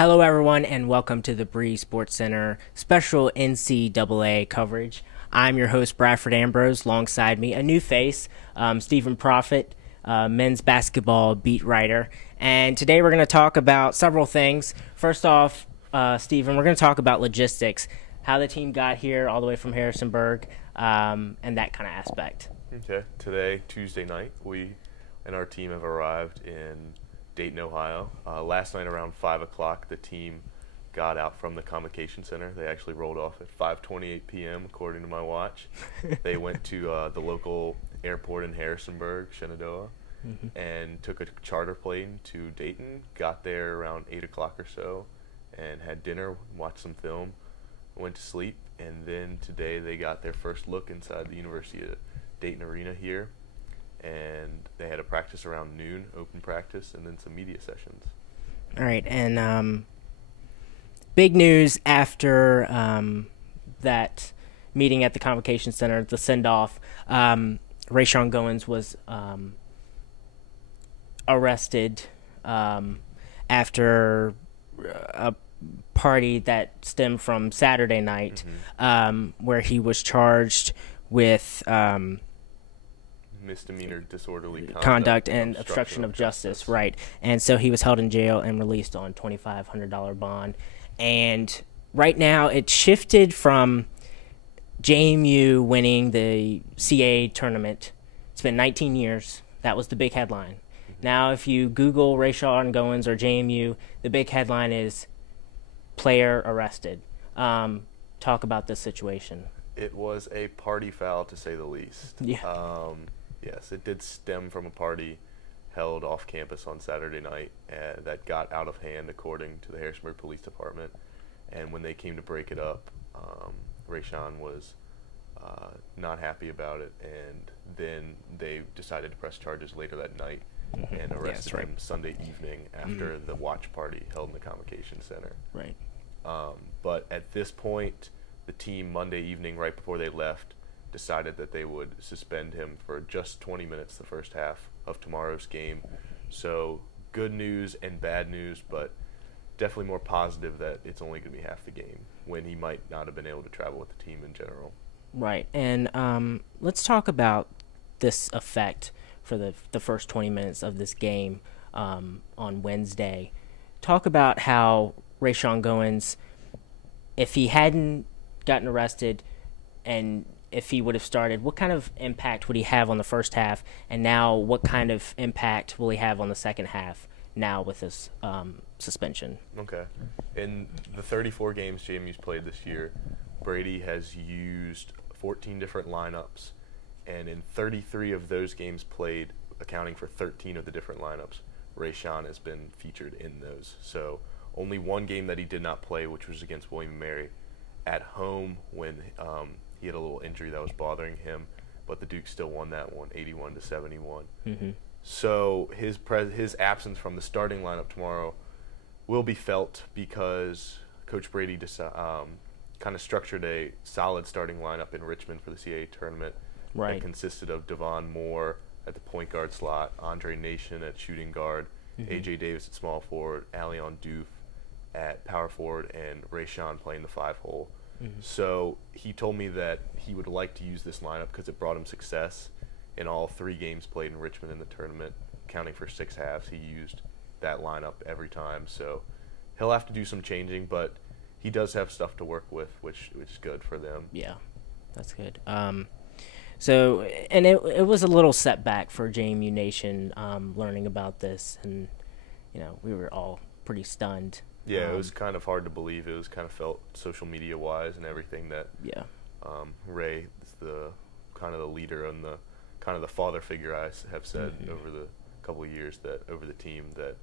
Hello, everyone, and welcome to the Bree Sports Center special NCAA coverage. I'm your host, Bradford Ambrose. Alongside me, a new face, Stephen Proffitt, men's basketball beat writer. And today we're going to talk about several things. First off, Stephen, we're going to talk about logistics, how the team got here all the way from Harrisonburg, and that kind of aspect. Okay. Today, Tuesday night, we and our team have arrived in Dayton, Ohio. Last night around 5 o'clock, the team got out from the Convocation Center. They actually rolled off at 5:28 p.m., according to my watch. They went to the local airport in Harrisonburg, Shenandoah, and took a charter plane to Dayton, got there around 8 o'clock or so, and had dinner, watched some film, went to sleep, and then today they got their first look inside the University of Dayton Arena here, and they had a practice around noon, open practice, and then some media sessions. All right, and big news after that meeting at the Convocation Center, the send-off. Rayshawn Goins was arrested after a party that stemmed from Saturday night, where he was charged with misdemeanor disorderly conduct and obstruction of justice, right? And so he was held in jail and released on $2,500 bond. And right now it shifted from JMU winning the CAA tournament. It's been 19 years. That was the big headline. Now if you Google Rayshawn Goins or JMU, the big headline is player arrested. Talk about this situation. It was a party foul, to say the least. Yeah. Yes, it did stem from a party held off campus on Saturday night that got out of hand, according to the Harrisonburg Police Department. And when they came to break it up, Rayshawn was not happy about it, and then they decided to press charges later that night and arrested him Sunday evening after the watch party held in the Convocation Center. Right. But at this point, the team Monday evening, right before they left, decided that they would suspend him for just 20 minutes the first half of tomorrow's game. So good news and bad news, but definitely more positive that it's only going to be half the game when he might not have been able to travel with the team in general. Right. And let's talk about this effect for the first 20 minutes of this game on Wednesday. Talk about how Rayshawn Goins, if he hadn't gotten arrested and if he would have started, what kind of impact would he have on the first half, and now what kind of impact will he have on the second half now with this suspension? Okay. In the 34 games JMU's played this year, Brady has used 14 different lineups, and in 33 of those games played, accounting for 13 of the different lineups, Rayshawn has been featured in those. So only one game that he did not play, which was against William & Mary at home when he had a little injury that was bothering him, but the Dukes still won that one, 81-71. So his absence from the starting lineup tomorrow will be felt because Coach Brady kind of structured a solid starting lineup in Richmond for the CAA tournament that consisted of Devon Moore at the point guard slot, Andre Nation at shooting guard, A.J. Davis at small forward, Allion Doof at power forward, and Rayshawn playing the 5-hole. So he told me that he would like to use this lineup because it brought him success in all 3 games played in Richmond in the tournament, counting for 6 halves. He used that lineup every time. So he'll have to do some changing, but he does have stuff to work with, which is good for them. Yeah, that's good. So, and it was a little setback for JMU Nation learning about this, and, we were all pretty stunned. Yeah, it was kind of hard to believe. It was kind of felt social media-wise and everything that Ray is the kind of the leader and the kind of the father figure I have said over the couple of years that over the team that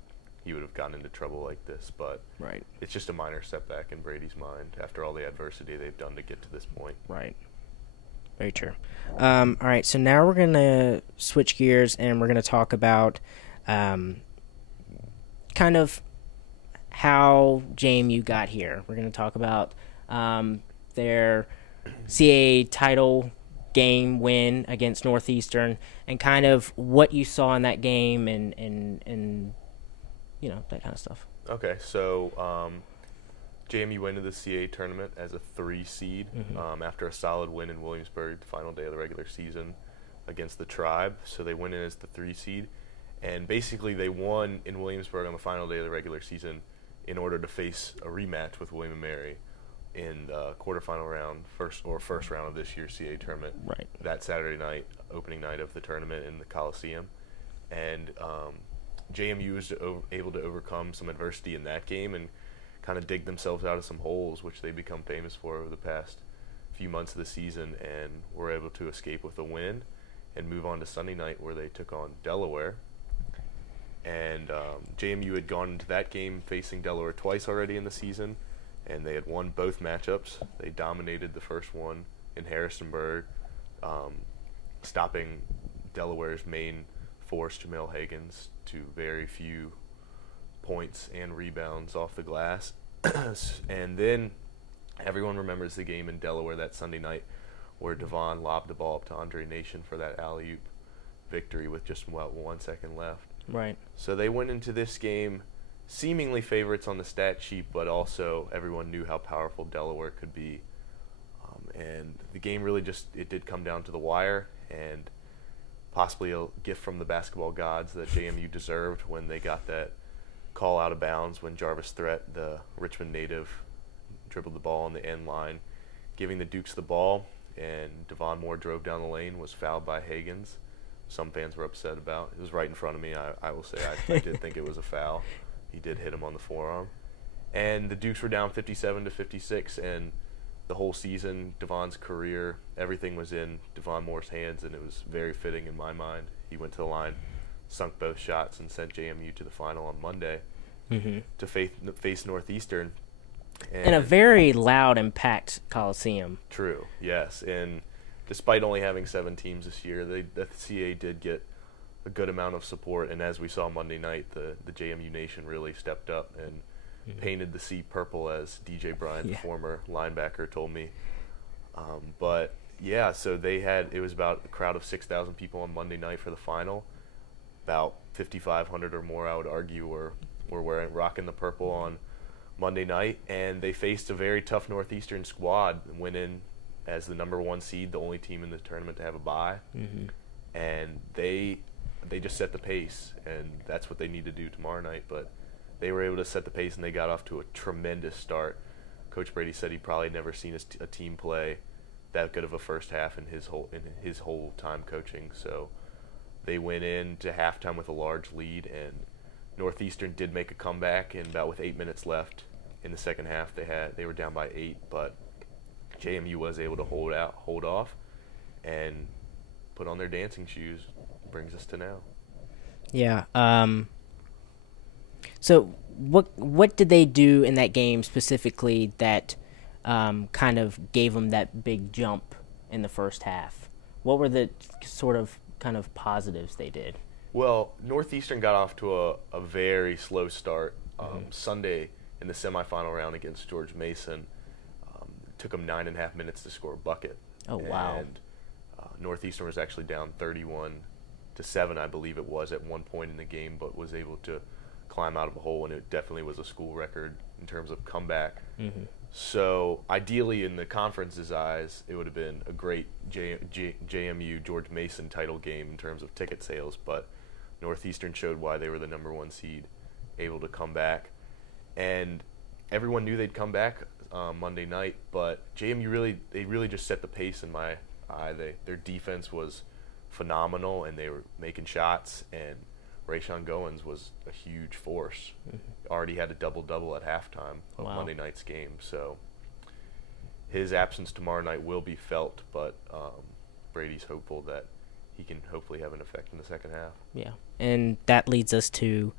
he would have gotten into trouble like this. But it's just a minor setback in Brady's mind after all the adversity they've done to get to this point. Right. Very true. All right, so now we're going to switch gears and we're going to talk about kind of how JMU got here. We're going to talk about their CAA title game win against Northeastern and kind of what you saw in that game and that kind of stuff. Okay, so JMU went to the CAA tournament as a 3 seed after a solid win in Williamsburg the final day of the regular season against the Tribe. So they went in as the 3 seed, and basically they won in Williamsburg on the final day of the regular season in order to face a rematch with William & Mary in the quarterfinal round, first round of this year's CAA tournament. Right. That Saturday night, opening night of the tournament in the Coliseum, and JMU was able to overcome some adversity in that game and kind of dig themselves out of some holes, which they become famous for over the past few months of the season, and were able to escape with a win and move on to Sunday night, where they took on Delaware. And JMU had gone into that game facing Delaware twice already in the season, and they had won both matchups. They dominated the first one in Harrisonburg, stopping Delaware's main force, Jamel Higgins, to very few points and rebounds off the glass. And then everyone remembers the game in Delaware that Sunday night where Devon lobbed the ball up to Andre Nation for that alley-oop victory with just about 1 second left. Right. So they went into this game seemingly favorites on the stat sheet, but also everyone knew how powerful Delaware could be. And the game really it did come down to the wire, and possibly a gift from the basketball gods that JMU deserved when they got that call out of bounds when Jarvis Threat, the Richmond native, dribbled the ball on the end line, giving the Dukes the ball, and Devon Moore drove down the lane, was fouled by Higgins. Some fans were upset about. It was right in front of me. I will say I did think it was a foul. He did hit him on the forearm. And the Dukes were down 57-56, and the whole season, Devon's career, everything was in Devon Moore's hands, and it was very fitting in my mind. He went to the line, sunk both shots, and sent JMU to the final on Monday to face Northeastern. In a very loud and packed Coliseum. True, yes. And despite only having 7 teams this year, the CAA did get a good amount of support. And as we saw Monday night, the JMU Nation really stepped up and painted the sea purple, as DJ Bryant, the former linebacker, told me. But, yeah, so it was about a crowd of 6,000 people on Monday night for the final. About 5,500 or more, I would argue, were rocking the purple on Monday night. And they faced a very tough Northeastern squad and went in as the number 1 seed, the only team in the tournament to have a bye. And they just set the pace, and that's what they need to do tomorrow night. But they were able to set the pace, and they got off to a tremendous start. Coach Brady said he'd probably never seen a team play that good of a first half in his whole time coaching. So they went into halftime with a large lead, and Northeastern did make a comeback, and about with 8 minutes left in the second half, they were down by 8, but JMU was able to hold off, and put on their dancing shoes. Brings us to now. Yeah. So what did they do in that game specifically that kind of gave them that big jump in the first half? What were the kind of positives they did? Well, Northeastern got off to a very slow start. Sunday in the semifinal round against George Mason, took them 9.5 minutes to score a bucket. Oh, wow. And Northeastern was actually down 31-7, I believe it was, at one point in the game, but was able to climb out of a hole, and it definitely was a school record in terms of comeback. So ideally, in the conference's eyes, it would have been a great JMU George Mason title game in terms of ticket sales, but Northeastern showed why they were the number 1 seed, able to come back. And everyone knew they'd come back Monday night, but JMU really just set the pace in my eye. Their defense was phenomenal, and they were making shots, and Rayshawn Goins was a huge force. Already had a double-double at halftime of Monday night's game, so his absence tomorrow night will be felt, but Brady's hopeful that he can hopefully have an effect in the second half. Yeah, and that leads us to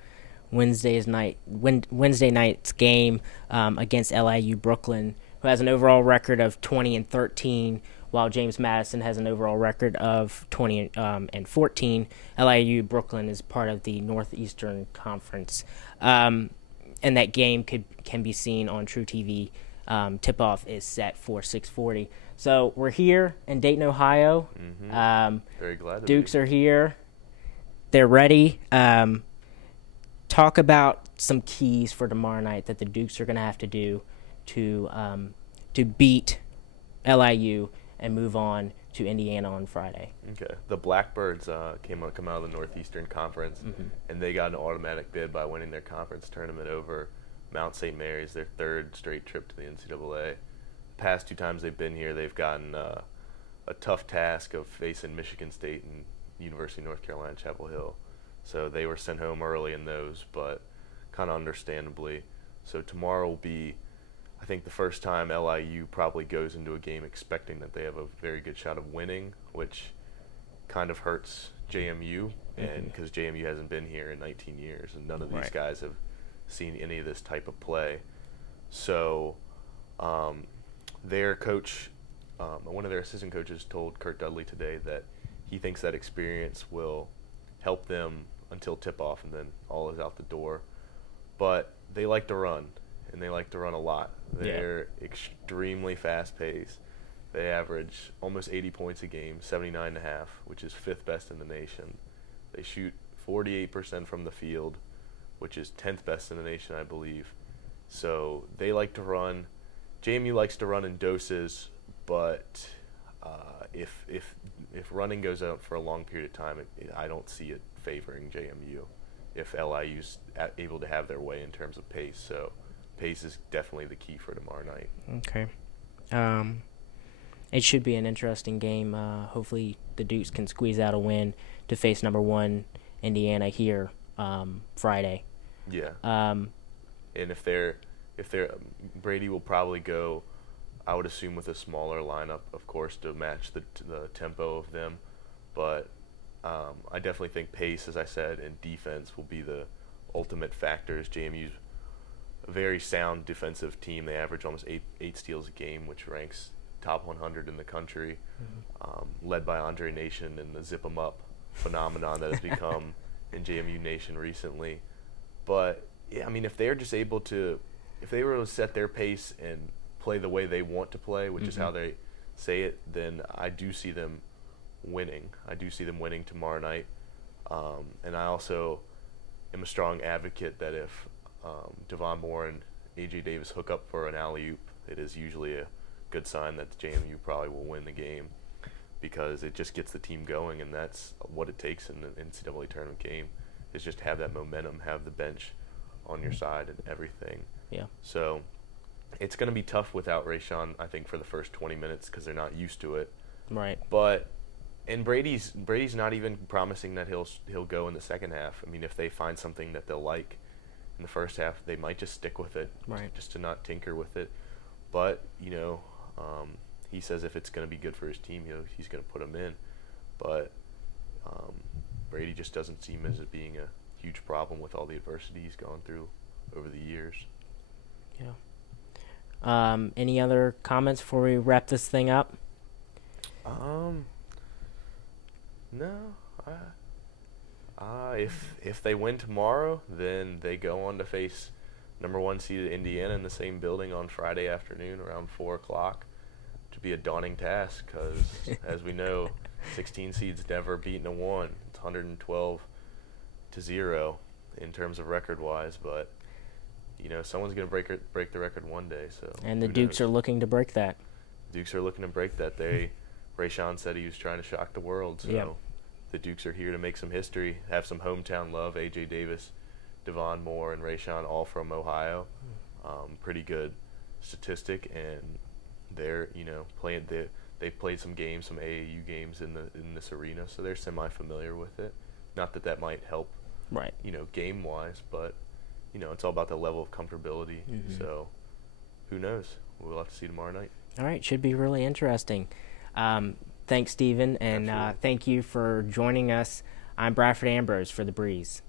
Wednesday night's game against LIU-Brooklyn, who has an overall record of 20-13, while James Madison has an overall record of 20-14. LIU-Brooklyn is part of the Northeastern Conference, and that game can be seen on True TV. Tip-off is set for 6:40. So we're here in Dayton, Ohio. Very glad. Dukes are here. They're ready. talk about some keys for tomorrow night that the Dukes are going to have to do to beat LIU and move on to Indiana on Friday. Okay. The Blackbirds come out of the Northeastern Conference, and they got an automatic bid by winning their conference tournament over Mount St. Mary's, their third straight trip to the NCAA. The past 2 times they've been here, they've gotten a tough task of facing Michigan State and University of North Carolina, Chapel Hill. So they were sent home early in those, but kind of understandably. So tomorrow will be, I think, the first time LIU probably goes into a game expecting that they have a very good shot of winning, which kind of hurts JMU, and because JMU hasn't been here in 19 years, and none of these guys have seen any of this type of play. So their coach, one of their assistant coaches told Kurt Dudley today that he thinks that experience will help them until tip-off, and then all is out the door. But they like to run, and they like to run a lot. They're extremely fast-paced. They average almost 80 points a game, 79.5, which is 5th best in the nation. They shoot 48% from the field, which is 10th best in the nation, I believe. So they like to run. JMU likes to run in doses, but if running goes out for a long period of time, I don't see it favoring JMU if LIU's able to have their way in terms of pace. So pace is definitely the key for tomorrow night. Okay. It should be an interesting game. Hopefully the Dukes can squeeze out a win to face number 1 Indiana here Friday. Yeah. And if they're Brady will probably go, I would assume, with a smaller lineup, of course, to match the tempo of them. But I definitely think pace, as I said, and defense will be the ultimate factors. JMU's a very sound defensive team. They average almost eight steals a game, which ranks top 100 in the country, led by Andre Nation and the zip 'em up phenomenon that has become in JMU Nation recently. But yeah, I mean, if they were able to set their pace and play the way they want to play, which is how they say it, then I do see them winning. I do see them winning tomorrow night. And I also am a strong advocate that if Devon Moore and A.J. Davis hook up for an alley-oop, it is usually a good sign that JMU probably will win the game, because it just gets the team going, and that's what it takes in an NCAA tournament game, is just have that momentum, have the bench on your side and everything. Yeah. So it's going to be tough without Rayshawn, I think, for the first 20 minutes because they're not used to it. Right. But and Brady's not even promising that he'll go in the second half. I mean, if they find something that they'll like in the first half, they might just stick with it, just to not tinker with it. But he says if it's going to be good for his team, he's going to put him in. But Brady just doesn't seem as it being a huge problem with all the adversity he's gone through over the years. Yeah. Any other comments before we wrap this thing up? No. If they win tomorrow, then they go on to face number 1 seeded Indiana in the same building on Friday afternoon around 4 o'clock. To be a daunting task because, as we know, 16 seeds never beaten a 1. It's 112-0 in terms of record-wise, but someone's going to break the record one day. So, and the Dukes are looking to break that. Dukes are looking to break that. Rayshawn said he was trying to shock the world. So the Dukes are here to make some history, have some hometown love. A.J. Davis, Devon Moore, and Rayshawn all from Ohio. Pretty good statistic, and they're playing. They've played some games, some AAU games in this arena, so they're semi-familiar with it. Not that might help, right? Game-wise, but it's all about the level of comfortability. So who knows? We'll have to see tomorrow night. All right, should be really interesting. Thanks, Stephen, and thank you for joining us. I'm Bradford Ambrose for The Breeze.